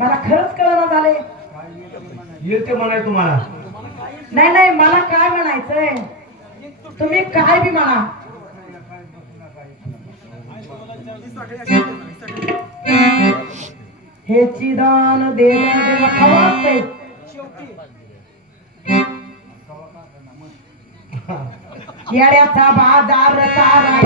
मला खरंच कळना झाले. येते म्हणाय तुम्हाला. नाही नाही मला काय म्हणायचंय तुम्ही काय बी म्हणा. हे चिदान देवा देवा खवासते येड्याचा बाजार सारा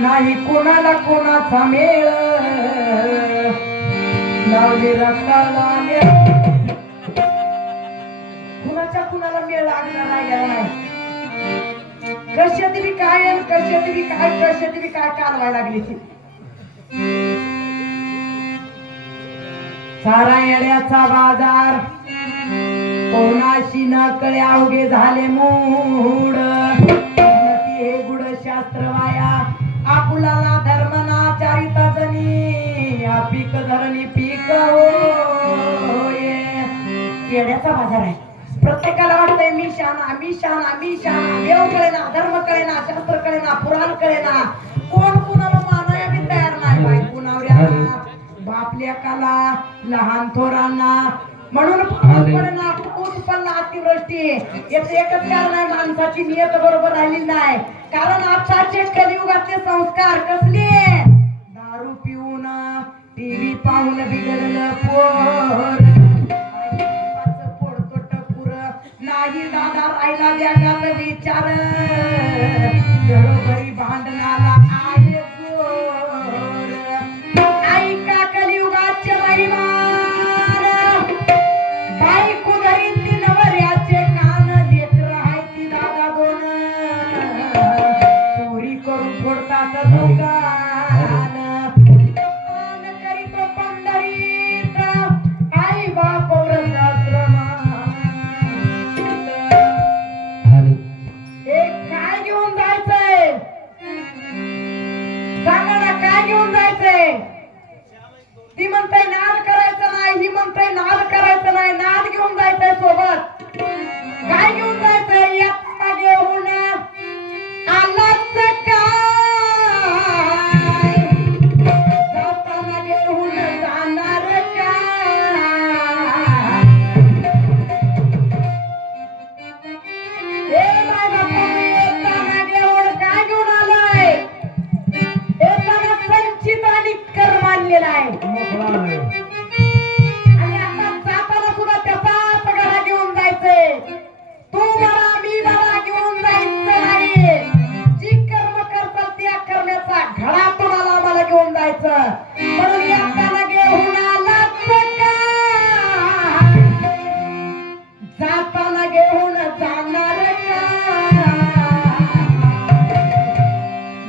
नाही कोणाला कोणाचा मेळ लावले रक्ताला कुणाच्या कुणाला मेळ लागणार नाही. कशात बी काय कशात बी काय कशात बी काय कारवाई लागली ती. सारा येड्याचा बाजार कोणाशी न कळे अवघे झाले मूड. हे गुड शास्त्र वाया आपुलाला धर्मना चारिता जनी पीक धरणी पीक होय. येड्याचा बाजार आहे. प्रत्येकाला वाटतंय मी शाना मी शाना मी शाना. देव कळेना धर्म कळेना शास्त्र कळेना पुराण कळेना. कोण कुणाला मानाया बी तयार नाही. बायको नवऱ्याला बाप लेकाला लहान थोरांना म्हणून पडना कुठून पडला अतिवृष्टी. याचं एकच कारण आहे माणसाची नियत बरोबर राहिली नाही. कारण आताचे कलियुगाचे संस्कार कसले दारू पिऊन टीव्ही पाहून बिघडलं पोर. पोडतो टपूर नाही दादा राहिला जगात विचार. घरोघरी भांडणाला आहे जोर. ऐका कलियुगाचे महिमा बायको घरी ती नवऱ्याचे कान लेकर आहे ती दादा दोन. चोरी करून फोडतात दुकान. करीतो पंढरीत आई बाप वृद्धाश्रमात. हे काय घेऊन जायचंय सांगा ना काय घेऊन जायचंय. ती म्हणते नाद करायचं नाही ही म्हणते नाद करायचं नाही. नाद घेऊन जायचंय सोबत. काय घेऊन जायचंय यात्रा घेऊन आलाच काय जाताना घेऊन जाणार काय. हे माझा भाऊ येताना घेऊन काय घेऊन आलाय. येताना संचित आणि कर मानलेला आहे. आणि आता जाताना सुद्धा त्याचाच गळा घेऊन जायचंय. तू मला मी मला घेऊन जायचं नाही. जी कर्म करतात त्या करण्याचा घडा तुम्हाला मला घेऊन जायचं. म्हणून येताना घेऊन आलाच काय जाताना घेऊन जाणार काय.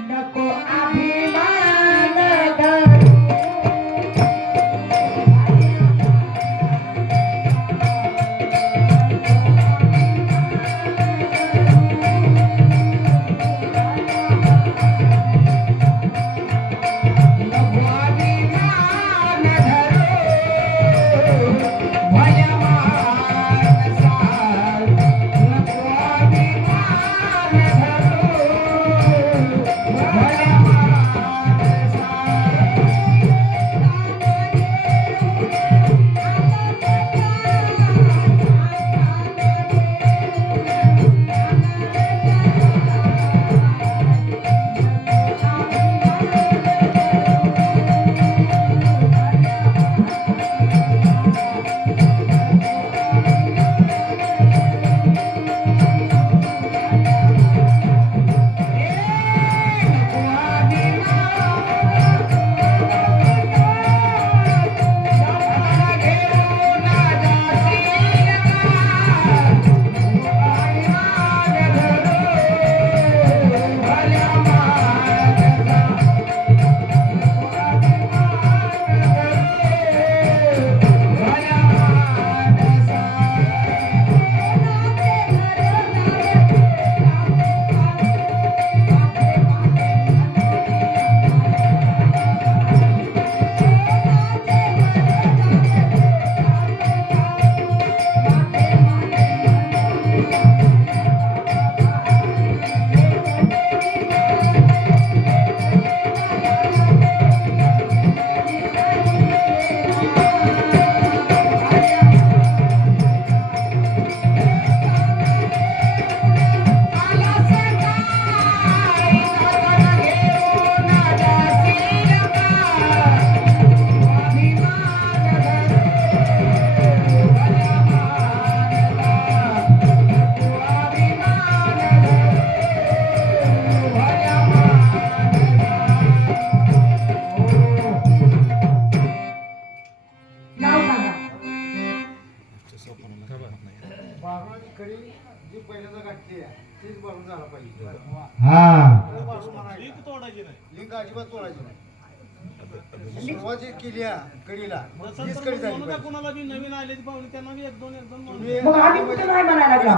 नको अभिमान धरू हा लिंक अजिबात तोडायची नाही. सुरुवात जी केली आहे कडीला तीच कडी झाली पाहिजे. कोणाला बी नवीन आले पाहुणे त्यांना बी एक दोन तुम्ही मग आम्ही कुठे नाही म्हणायला लागला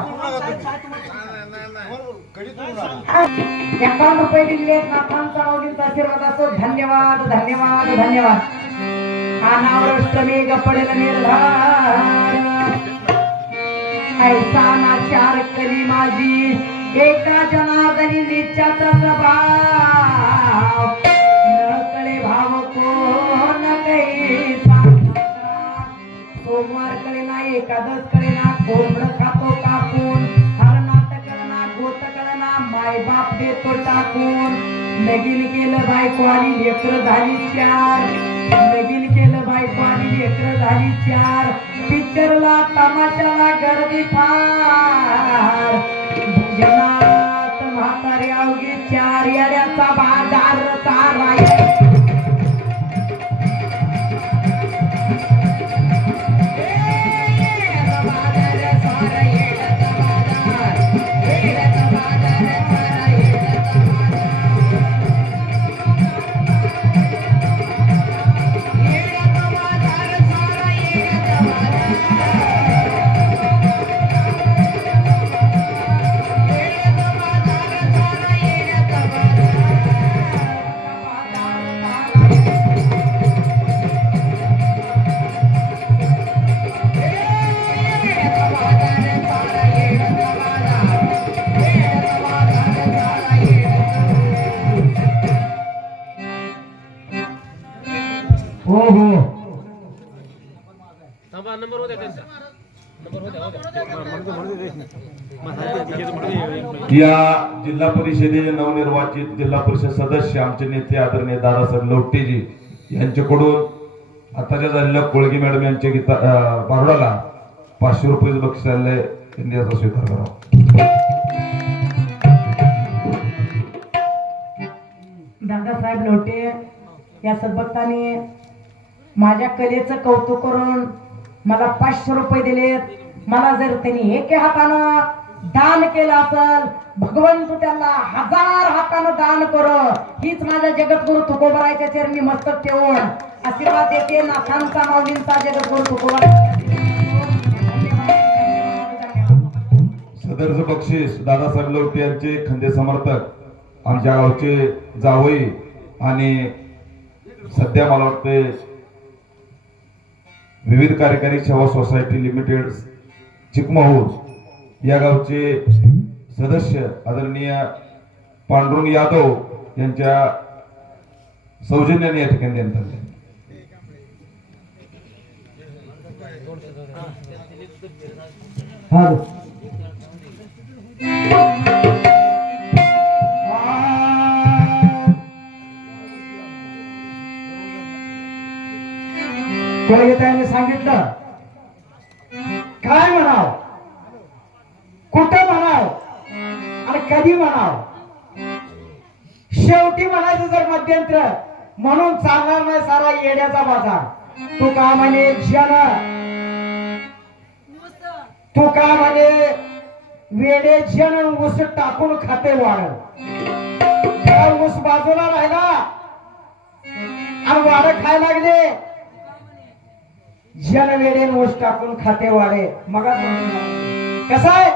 कडी तोडू नका. 51 रुपये दिले नाथांचा माऊलींचा आशीर्वाद असो. धन्यवाद धन्यवाद धन्यवाद. अनावृष्टमेघ पडेल निर्धार, ऐसा नाचार कली माझी एका जनार्दनी नित्याचा स्वभाव, नकळे भाव कोण काही सांगता. सोमवार कळे ना एकादश कळे ना कोंबड खातो कापून, हरणात कळना गोत कळना माय बाप देतो टाकून. लगीन केलं बायको आणि लेकर झाली 4, लगीन केलं बायको आणि लेकर झाली 4. पिक्चरला तमाशाला गर्दी फार, भजनात म्हातारे अवघी 4. येड्याचा बाजार चारा हो हो. नंबर होत्या त्यांचा या जिल्हा परिषदेचे नवनिर्वाचित जिल्हा परिषद सदस्य आमचे नेते आदरणीय दादासाहेब लवटेजी यांच्याकडून आताच्या झालेल्या कोळगी मॅडम यांच्या गीता बारोडाला 500 रुपये बक्षीस आले, त्यांनी याचा स्वीकार करावा. दादासाहेब लोटे या सद्भक्ताने माझ्या कलेचं कौतुक करून मला 500 रुपये दिलेत. मला जर त्यांनी एके हातानं दान केलं असेल, भगवंत त्यांना 1000 हातानं दान करो. हीच माझ्या जगद्गुरु तुकोबारायच्या चरणी मस्तक ठेवून आशीर्वाद देते. नाथांचा माऊलींचा जगद्गुरु तुकोबाराय. सदरचं बक्षीस दादासाहेब लवटे यांचे खंदे समर्थक आमच्या गावचे जावई आणि सध्या मला वाटते विविध कार्यकारी सेवा सोसायटी लिमिटेड चिकमहूर या गावचे सदस्य आदरणीय पांडुरंग यादव यांच्या सौजन्याने या ठिकाणी देण्यात आले. कोळगेताईने सांगितलं काय म्हणाव, कुठं म्हणाव आणि कधी म्हणाव. शेवटी म्हणायचं जर मध्यंतर म्हणून चालणार नाही सारा येड्याचा बाजार. तू का म्हणे जन, तू का म्हणे वेडे जन ऊस टाकून खाते वाढ. ऊस बाजूला राहिला आणि वाढ खायला लागले. जन वेडे ऊस टाकून खाते वाढे. मग कसं आहे,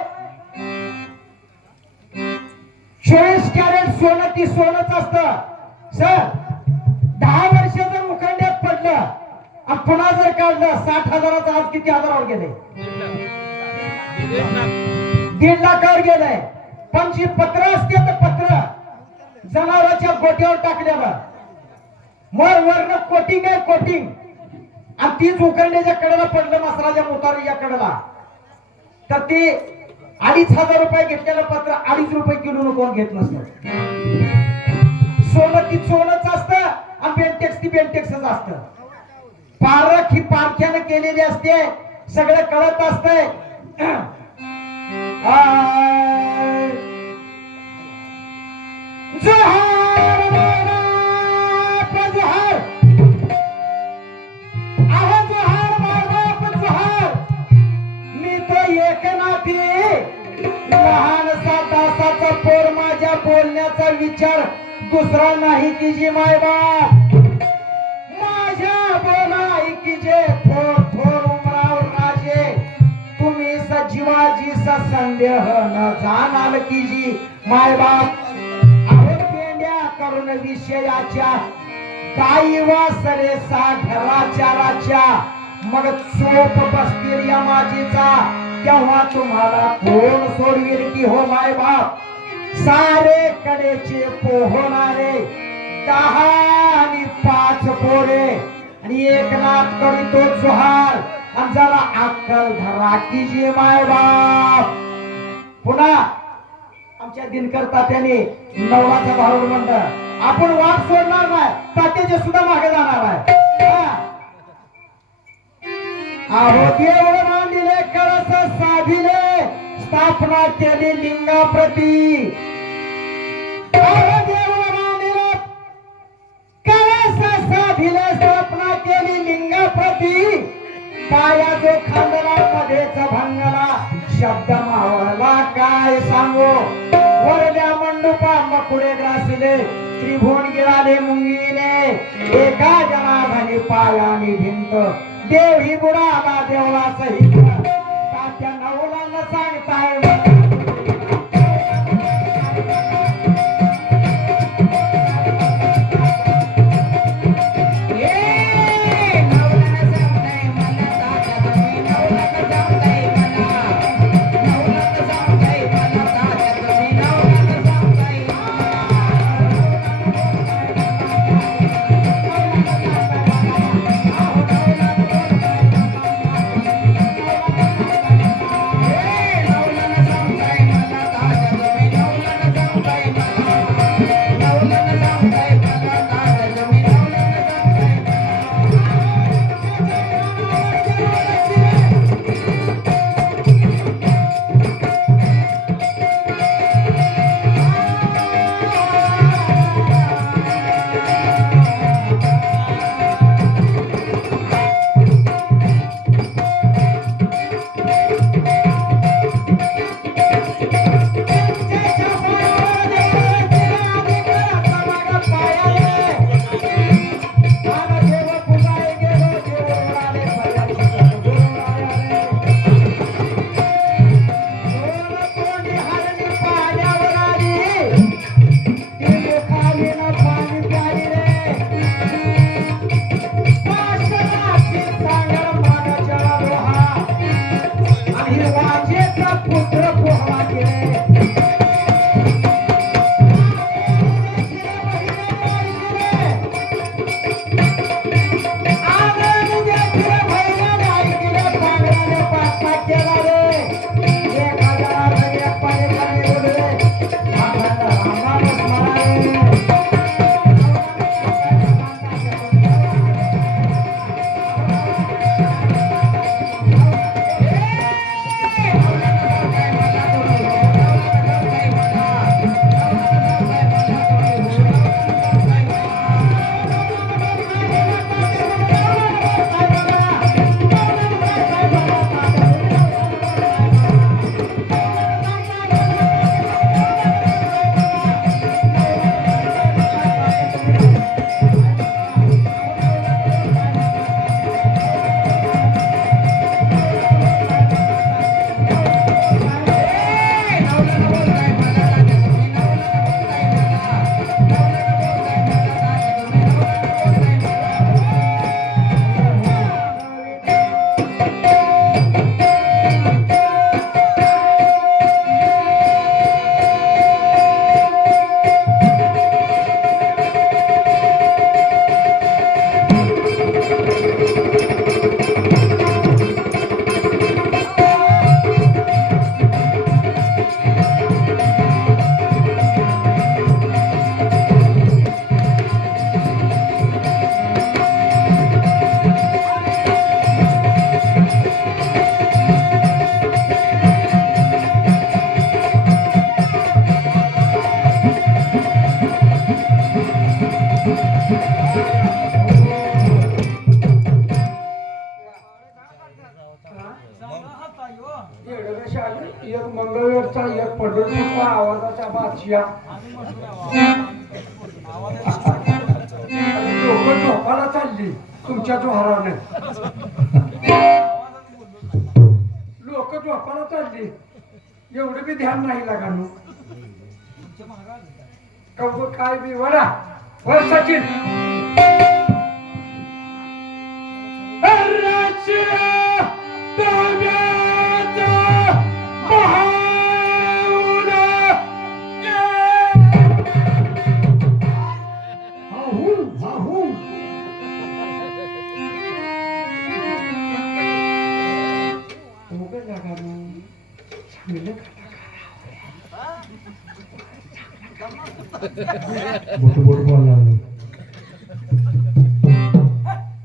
24 कॅरेट सोनं ती सोनच असतं सर. 10 वर्ष जर मुखंड्यात पडलं आणि पुन्हा जर काढलं 60,000चं आज किती हजारावर गेले? 1.5 लाखावर गेलंय. पण जी पत्र असते तर पत्र जनावरांच्या गोट्यावर टाकल्यावर मग वरनं कोटिंग आहे कोटिंग, आणि तीच उकरण्याच्या कडेला पडलं मसराच्या मोतारीच्या कडेला तर ते 2,500 रुपये घेतलेलं पत्र 2.5 रुपये किलो कोण घेत नसतं. सोनं ती सोनच असतं आणि बेंटेक्स ती बेंटेक्सच असतं. पारख ही पारख्यानं केलेली असते, सगळं कळत असतंय. जोहार बाप जोहार, आहो जोहार बाप जोहार. मी तो एक नाती लहान दुसरा नाही की जी मायबाप माझ्या बोला की जे थोर थोर उमरावर राजे तुम्ही सजीवाजी संदेह न जाणाल की जी मायबाप अहो पेंड्या करून विषयाच्या काही वासरे सा घराच्या राच्या मग चोप बसतील या माझीचा तेव्हा तुम्हाला कोण सोडवील की हो मायबाप सारे कडेचे पोहणारे 10 आणि 5 पोरे आणि एक नाथ करीतो जोहार आणि जरा अक्कल धरा की जे मायबाप पुन्हा आमच्या दिनकर तात्याने नवलाचा भारूड म्हणतात आपण वाट सोडणार नाही तात्याचे सुद्धा मागे जाणार आहे अहो देऊळ मांडिले कळस साधिले स्थापना केली लिंगाप्रती देऊळ मांडिले कळस साधिले स्थापना केली लिंगाप्रती पाया जो खांदनामध्येच भंगला शब्द मावळला काय सांगो वरल्या मंडपा मकुडे ग्रासिले त्रिभुवन गिळाले मुंगीने एका जनाभाने पायाने भिंत देव ही बुडाला देवळा सहित तात्या नवला सांगताय एक मंगळवेरचा एक पडोलीचा आवाजाचा बादशिया चालली तुमच्या जोहाराने. लोक झोपायला चालली एवढं बी ध्यान नाही लागानो. कव काय बी वडा वर सचिन.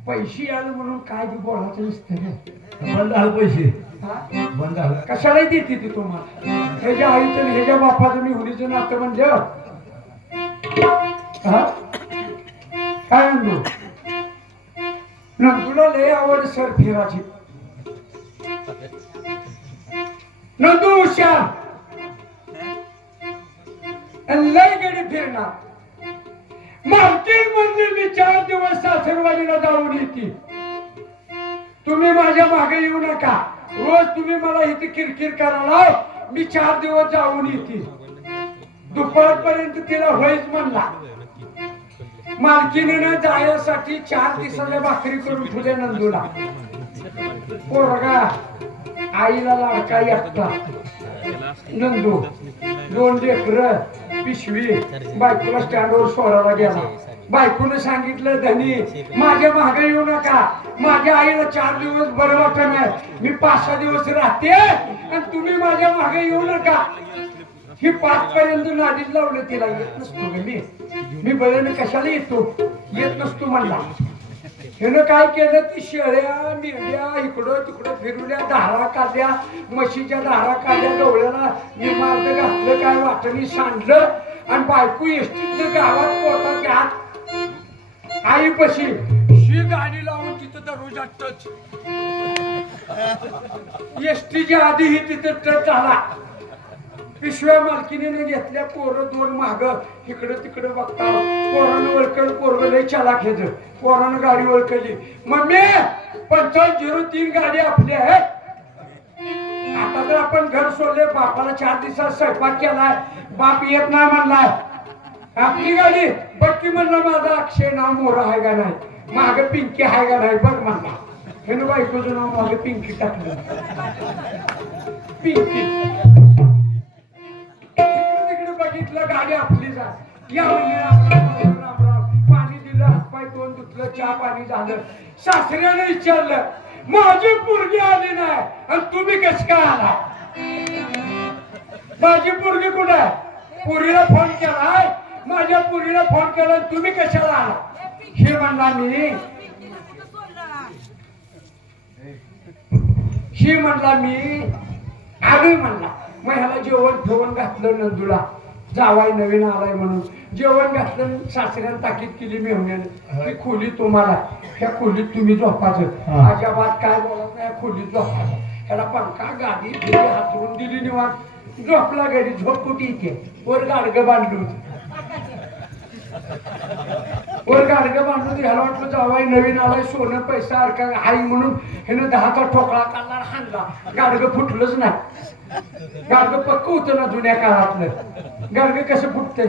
पैसे आले म्हणून काय बी बोलायचं नसतं रे. बंद झालं पैसे, हा? बंद झालं. कशालाही देते ती तुम्हाला. ह्याच्या आईचं आणि ह्याच्या बापाचं मी हुलीचं नातं म्हणजे हा? काय म्हणतो नंदूला लय आवड सर फिराची. नंदू हुशार आणि लय गडी फिरणार. मार्केट म्हणजे मी 4 दिवस सासरवाडीला जाऊन येते. तुम्ही माझ्या मागे येऊ नका. रोज तुम्ही मला इथे किरकिर करायला. मी 4 दिवस जाऊन येते. दुपारपर्यंत तिला होईच म्हणला. मालकीने जायसाठी 4 दिवसाच्या भाकरी करून ठेवल्या नंदूला. पोरगा आईला लाडका एकटा. नंदू 2 लेकरं पिशवी. बायकोला स्टँडवर सोडायला गेला. बायकोने सांगितलं धनी माझ्या मागे येऊ नका. माझ्या आईला 4 दिवस बरं वाटत नाही. मी 5-6 दिवस राहते आणि तुम्ही माझ्या मागे येऊ नका. ही 5 पर्यंत नादीच लावलं. तिला येत नसतो ग मी बळेने कशाला येतो. येत नसतो म्हणला. ह्यानं काय केलं ती शेळ्या मेंढ्या इकडं तिकडं फिरवल्या. धारा काढल्या. म्हशीच्या धारा काढल्या. डोळ्याला निमार्द घातलं. काय वाटणी सांडलं आणि बायको एसटीतनं गावात पोहोचायच्या आत आईपाशी शी गाडी लावून तिथं दरवाजात टच. एसटीच्या आधी ही तिथं टच झाला. पिशव्या मालकीने घेतल्या. पोरं 2 माग इकडं तिकडं बघता. पोरानं ओळखलं. पोरं लय चालाक हेज. पोरानं गाडी ओळखली. मम्मी 5503 गाडी आपली आहे. आता तर आपण घर सोडले. बापाला 4 दिवसात स्वयंपाक केलाय. बाप येत नाही म्हणलाय. आपली गाडी बघ म्हणलं. माझा अक्षय नाव मोरा आहे का नाही. माग पिंकी आहे का नाही बघ म्हणला. हे ना बायकोचं नाव मागे पिंकी टाकलं. पिंकी तिकडे बघितलं गाडी आपली जा. या म्हणजे पाणी दिलं. हातपाय 2 धुतलं. चहा पाणी झालं. सासऱ्याने विचारलं माझी पोरगी आली नाही आणि तुम्ही कस काय आला. माझी पोरगी कुठे आहे. पोरीला फोन केलाय. माझ्या पोरीला फोन केला. तुम्ही कशाला आला. हे म्हणला मी. ही म्हणला मी आलोय म्हणला. मग ह्याला जेवण ठेवून घातलं. नंदूला जावाय नवीन आलाय म्हणून जेवण घातलं. सासऱ्यानं ताकीद केली मेहण्याने की खोली तुम्हाला. ह्या खोलीत तुम्ही झोपायचं. अजिबात काय बोलत नाही. खोलीत झोपायचं. ह्याला पंखा गादी दिली. हातरून दिली निवांत. झोपला घरी. झोप कुठे इथे. वर गाडगं बांधलं होतं. वर गाडगं बांधून ह्याला वाटलं जावाय नवीन आलाय. सोनं पैसा अडका हाय म्हणून ह्यानं 10चा ठोकळा काढला. हाणला. गाडगं फुटलंच नाही. गाडगं पक्क होतं ना जुन्या काळातलं. गाडगं कसं फुटतंय.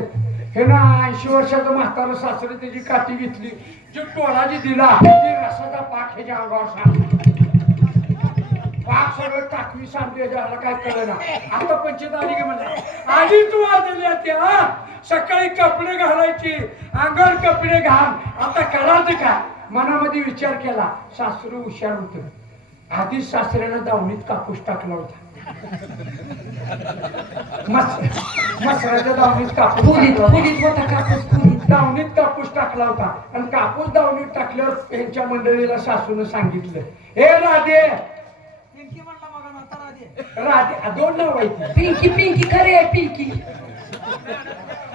हे ना 80 वर्षाचं म्हातारं सासरे त्याची काठी घेतली. जी टोळा जी दिला ती रसाचा पाक ह्याच्या अंगावर सांग. पाक सगळं टाकवी सांगते. ह्याला काय कळलं ना. आता 25 तारीख म्हणला आधी तू वाजल्या त्या. सकाळी कपडे घालायची. अंगावर कपडे घाल. आता करायचं काय. मनामध्ये विचार केला. सासरू हुशार होत. आधीच सासऱ्यानं दावणीत कापूस टाकला होता. मसराच्या दावणीत कापूस होता. कापूस दावणीत कापूस टाकला होता. आणि कापूस दावणीत टाकल्यावर यांच्या मंडळीला सासून सांगितलं हे राधे. राधे 2 नाव आहे. पिंकी पिंकी खरे आहे पिंकी.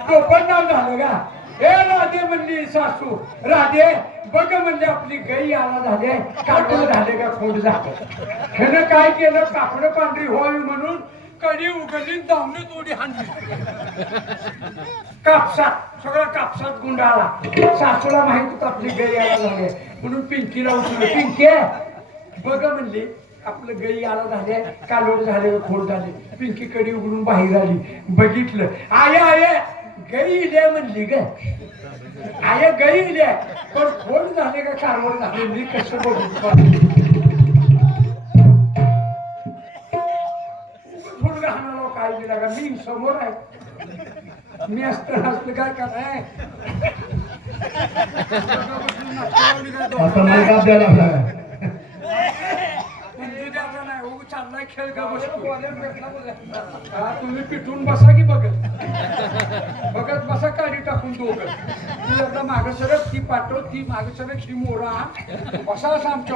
तो पण नाव झालं का. हे राधे म्हणली सासू. राधे बघ म्हणले आपली गाई आला झाले. कापूर झाले का खोड झाले. ह्यानं काय केलं. कापड पांढरी व्हावी म्हणून कडी उघडली धावणी तोडी हाणली कापसात सगळा कापसात गुंडाळा सासूला माहित होत आपली गाई यायला झाली म्हणून पिंकीला उठवलं पिंके बघ म्हणली आपलं गाई यायला झाले कालोड झाले खोड झाले पिंकी कडी उघडून बाहेर आली बघितलं आय आय गाई इले म्हणली ग आय गाई इले पण खोड झाले का कारवड झाले मी कसं बघू काय दिला का मी समोर आहे मी असतं काय कराय आता मला का द्यायला लागलाय? नाही चाललाय खेळ का बसतो तुम्ही पिटून बसा की बघत बघत बसा काढी टाकून दोघं ती एकदा माग सरक ती पाठव ती माग सरक ही मोरा बसा असं आमच्या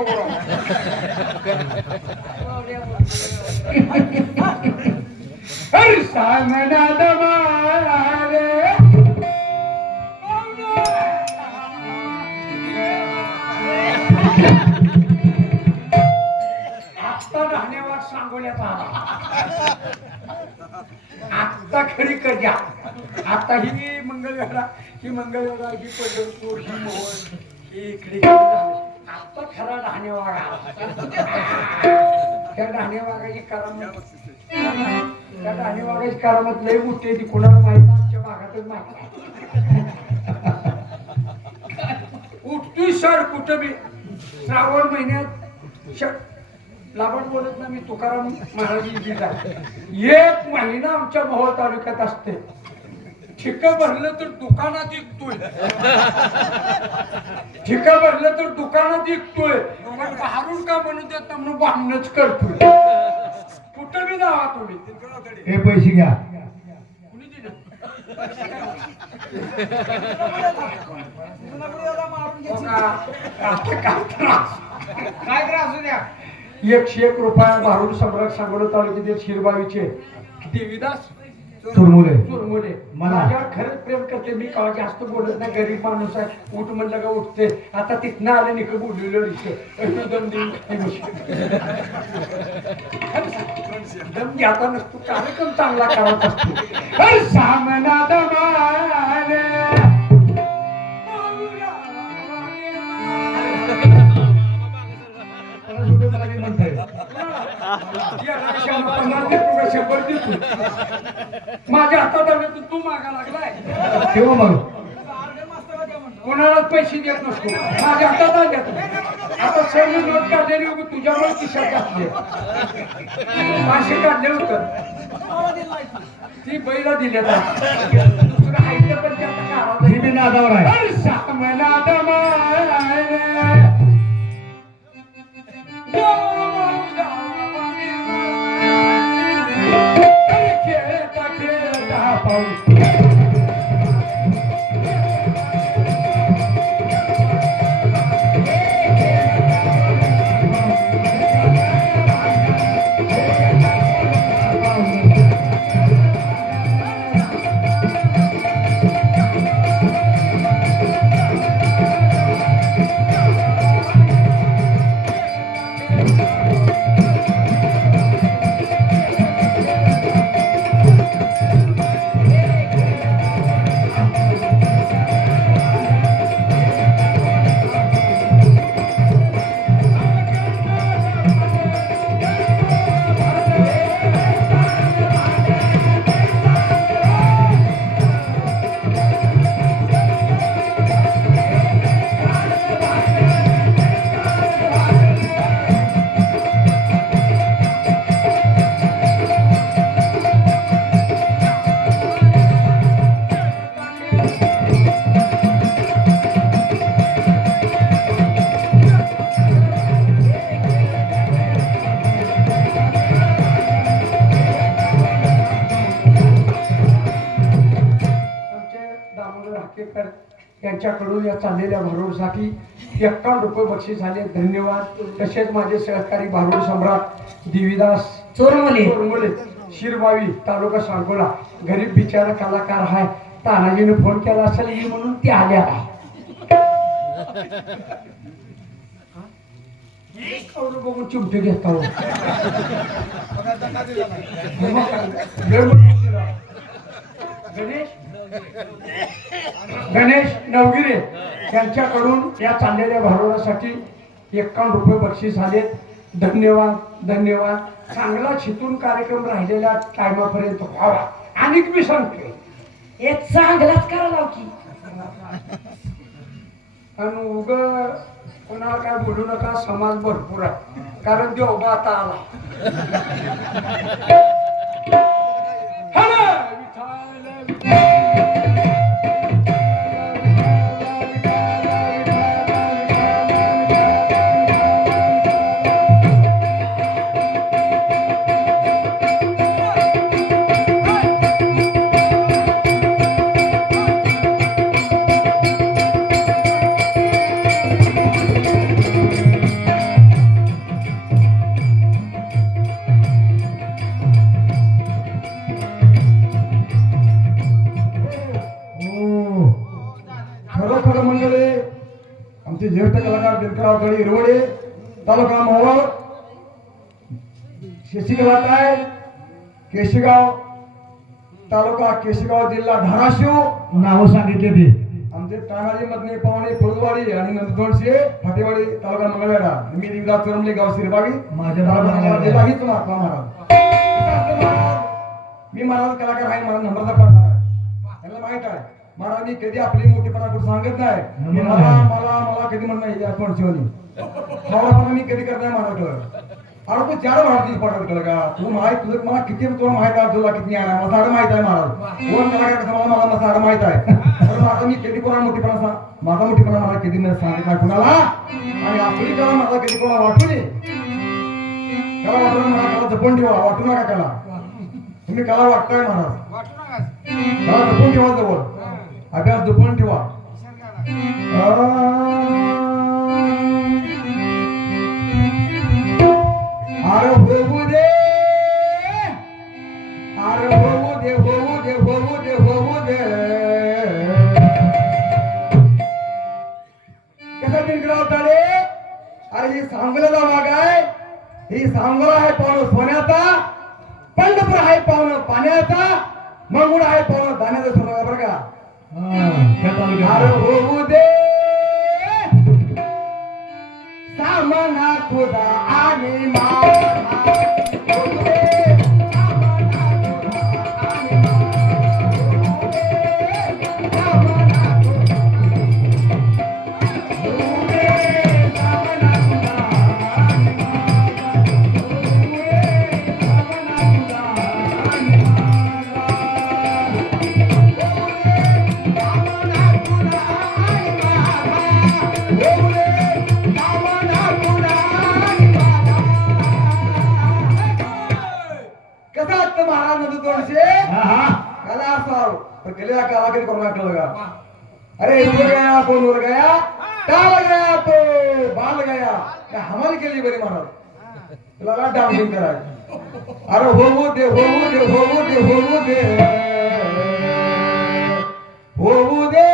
आत्ता धन्यवाद सांगण्यात आला आत्ता खरी कजा आता ही मंगळवेढा ही पंढरपूर ही मोहोळ ही इकडे आत्ता खरा धान्यवाग त्या धान्यवागाची करामत त्या धान्यवागाची करामत लय मोठी ती कोणाला माहिती आमच्या भागातच माहिती उठतोय सर कुठं बी श्रावण महिन्यात लाभण बोलत ना मी तुकाराम महाराज दिला एक महिना आमच्या मोहोळ तालुक्यात असते ठिका भरलं तर दुकानात विकतोय ठिका भरलं तर दुकानात विकतोय पण बाहेरून का म्हणू देत म्हणून भांडणच करतोय कुठं बी जावा तुम्ही हे पैसे घ्या कुणी दिलं काय त्रास द्या 101 रुपया भारूड सम्राट सांगोला तालुक्यातील शिरबावीचे देवीदास चुरमुले चुरमुले मला माझ्यावर खरंच प्रेम करते मी का जास्त बोलत नाही गरीब माणूस आहे उठ म्हणलं का उठते आता तिथनं आले निक बोललेलं दम घ्याता नसतो कार्यक्रम चांगला करत असतो सामना दमाने माझ्या हातात आले तर तू मागा लागलाय ठेवा मग कोणाला पैसे देत नसतो माझ्या हातात आले आता सर्व नोट काढलेली होती तुझ्यामुळे खिशात घातले मासे काढले होतं ती बैला दिल्या दुसरं ऐकलं पण ते आता काढा ही बी नादावर आहे यांच्याकडून या चाललेल्या भारूडसाठी 51 रुपये बक्षीस झाले धन्यवाद तसेच माझे सहकारी भारूड सम्राट देवीदास चोरमले शिरबावी तालुका सांगोला गरीब बिचारा कलाकार आहे तानाजीने फोन केला असेल म्हणून ते आल्या कौरव बघून चिमटे घेता हो. बघा दका दिला नाही. मग काय? गडबड केला. गणेश नवगिरे यांच्याकडून या चाललेल्या भारुडासाठी 51 रुपये बक्षीस आले. धन्यवाद धन्यवाद. चांगला चितून कार्यक्रम राहिलेल्या टायमापर्यंत व्हावा. आणि मी सांगतो हे चांगलाच करायला की आणि उग कोणाला काय बोलू नका. समाज भरपूर आहे. कारण तो उभा आता आला. हॅलो, खरोखर मंडळी आमचे ज्येष्ठ कलाकार दिनकरराव गडी हिरवडे तालुका मोहोळ शशिकला काय केशगाव तालुका केशगाव जिल्हा धाराशिव नाव सांगितले ते आमचे तानाजी मधने पावणे फुलवाडी आणि नंदोडशे फाटेवाडी तालुका मंगळवेढा. मी दिवदास चरमले गाव शिरबागी माझ्या जिल्हा हीच महात्मा महाराज. मी महाराज कलाकार आहे. मला नम्रता पडणार आहे. यांना माहित आहे महाराज मी कधी आपली मोठेपणा कुठं सांगत नाही. मला मला मला कधी म्हणत नाही आपण शिवनी खावडापणा मी कधी करत नाही महाराज. अरे तू चार भारतीय पडत कर का तू माहित तुझं मला किती तुला माहित आहे तुला किती आहे मला सारं माहित आहे महाराज. कोण कलाकार कसं मला मला सारं माहित आहे. माझा मी कधी कोणा मोठेपणा माझा मोठेपणा मला कधी मी सांगत नाही कुणाला. आणि आपली कला माझा कधी कोणा वाटू नये. कला वाटून मला कला जपून ठेवा. वाटू नका कला. तुम्ही कला वाटताय महाराज. कला जपून ठेवा जवळ. अभ्यास जपून ठेवा. अरे होऊ दे अरे होऊ दे होऊ दे होऊ दे होऊ दे. कसं दिनकरराव ताडे अरे ही सांगोल्याचा भाग आहे. ही सांगोला आहे पाहुणं सोन्याचा. पंढरपूर आहे पाहुणं पाण्याचा. मंगुळ आहे पाहुणं दाण्याचा सोनं बरं का. अरे होऊ दे सामना तुझा आणि माझा. होऊ दे सामना तुझा आणि माझा. होऊ दे सामना तुझा. होऊ दे सामना तुझा आणि माझा. होऊ दे सामना तुझा आणि महाराज नंदोडशे कला असाव तर केलेला कालागिरी करून टाकलं का. अरे उड़ गया कौन उड़ गया टाल गया तो बाल गया क्या हमारी केली बरी महाराज. तुला डाउनलोड करायचं. अरे होऊ दे होऊ दे होऊ दे होऊ दे होऊ दे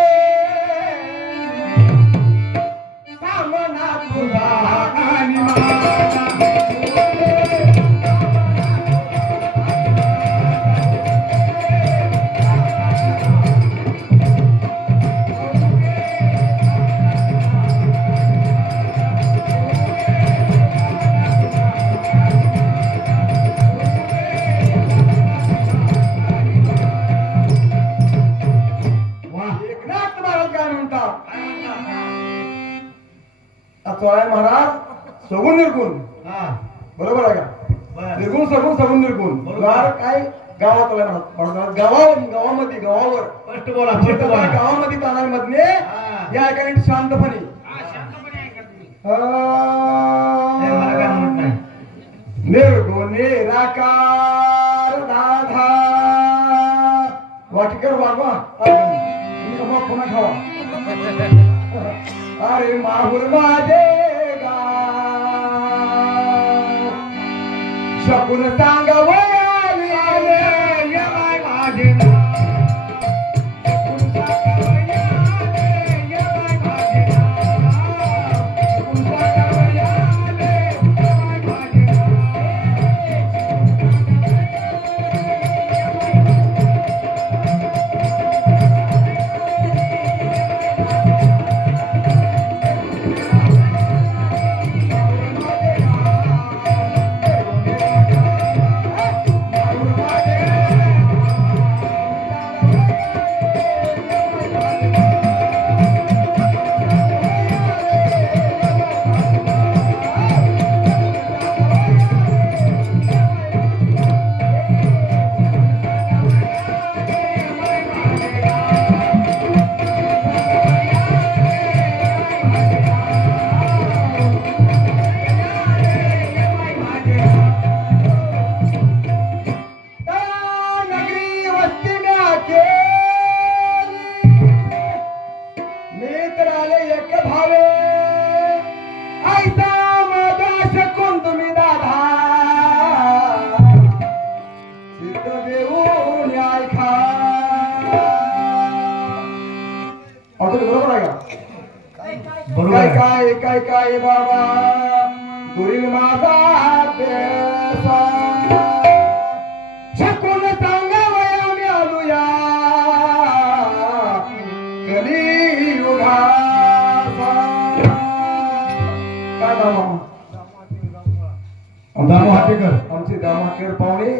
सामना तुझा आणि माझा. सोळा महाराज सगुण निर्गुण बरोबर आहे का. निर्गुण सगुण सगुण निर्गुण गार काय गावात गावामध्ये गावावर गावामध्ये तानाई मधने या एका शांतपणे निर्गुण निराकार दाधा वाटिकर वागवा पुन्हा खावा. अरे माहुर माझे गा शकून सांगावं माझे बरोबर आहे. काय काय काय बाबा दुरील माझा देसा शकून सांगावया मी आलूया कलियुगा काय दामा दामो हातेकर आमचे दामो हातेकर पाहुणे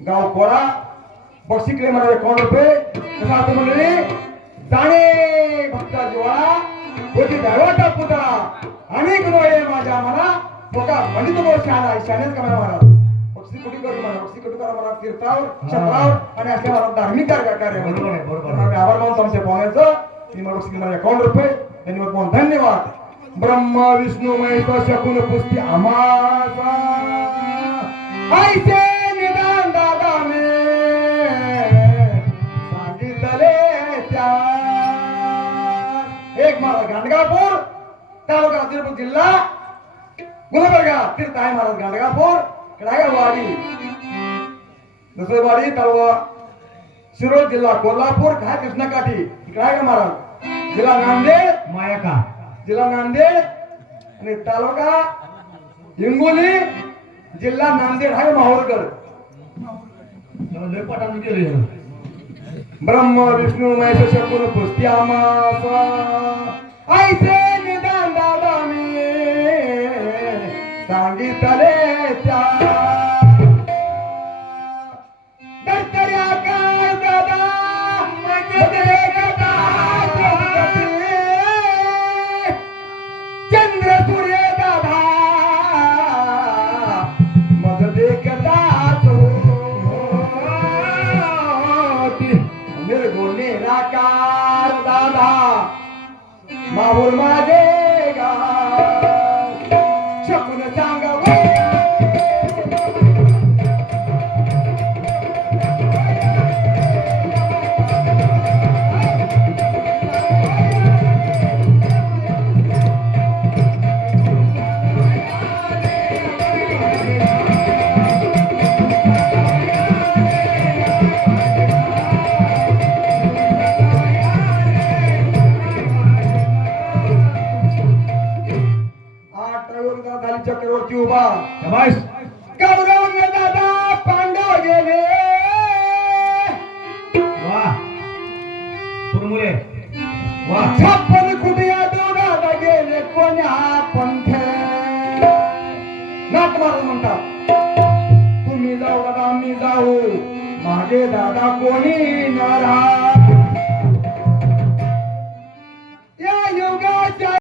गाव कोळा बक्षिकडे मला 1 रुपये कसा आता मंडळी जाणे भक्ता जीवाळा होती दैवाचा पुतळा अनेक नोळे माझ्या मना बघा पंडित बोल शाळा शाळेत करा महाराज बक्षी कुठे करू मला बक्षी कुठे करा मला तीर्थावर क्षेत्रावर आणि असल्या मला धार्मिक कार्य बरोबर आहे बरोबर आम्ही आभार मानतो आमच्या पाहुण्याचं ती मला बक्षी मला 1 रुपये धन्यवाद पाहून धन्यवाद ब्रह्मा विष्णू महेश शकून पुस्ती आमासा ऐसे निदान दादा मे सांगितले त्या एक महाराज गांडगापूर तालुका तिरुपती जिल्हा गुलबर्गा तीर्थ आहे महाराज गांडगापूर वाडी दुसरवाडी तालुका शिरोळ जिल्हा कोल्हापूर काय कृष्णकाठी इकडे आहे का महाराज जिल्हा नांदेड मायाका जिल्हा नांदेड आणि तालुका हिंगोली जिल्हा नांदेड आहे माहूरगड पटाने केले ब्रह्म विष्णू महेश शकून पुस्ती आमासा ऐसे निदान दादा मी सांगितले त्या दत्तर्या काय दादा चंद्र सूर्य दादा मग देखता निर्गुणेराकार दादा माहूर माझे शकून सांगावं चक्रवर्ती उभा गावगाव दादा पांडव गेले वा मुले वा 56 कुटिया दादा गेले कोण्या पंथ नाथ महाराज म्हणतात तुम्ही जाऊ दादा आम्ही जाऊ माझे दादा कोणी नाराज